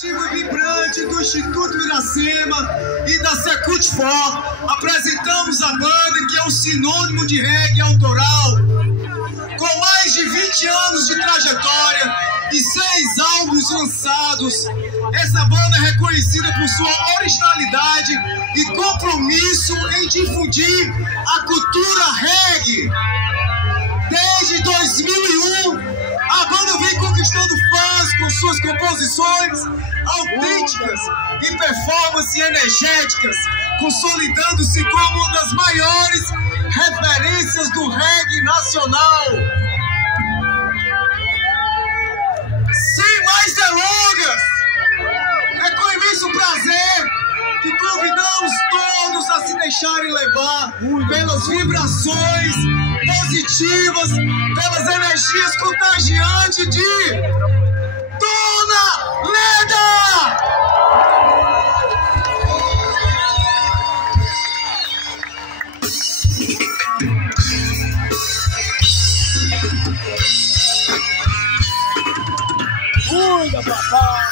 Vibrante do Instituto Iracema e da Secult4, apresentamos a banda que é um sinônimo de reggae autoral. Com mais de 20 anos de trajetória e 6 álbuns lançados, essa banda é reconhecida por sua originalidade e compromisso em difundir a cultura reggae. Desde 2001, a banda vem conquistando fãs com suas composições autênticas e performances energéticas, consolidando-se como uma das maiores referências do reggae nacional. Sem mais delongas, é com imenso prazer que convidamos todos a se deixarem levar pelas vibrações positivas, pelas energias contagiantes de Dona Leda! Cuida, papai!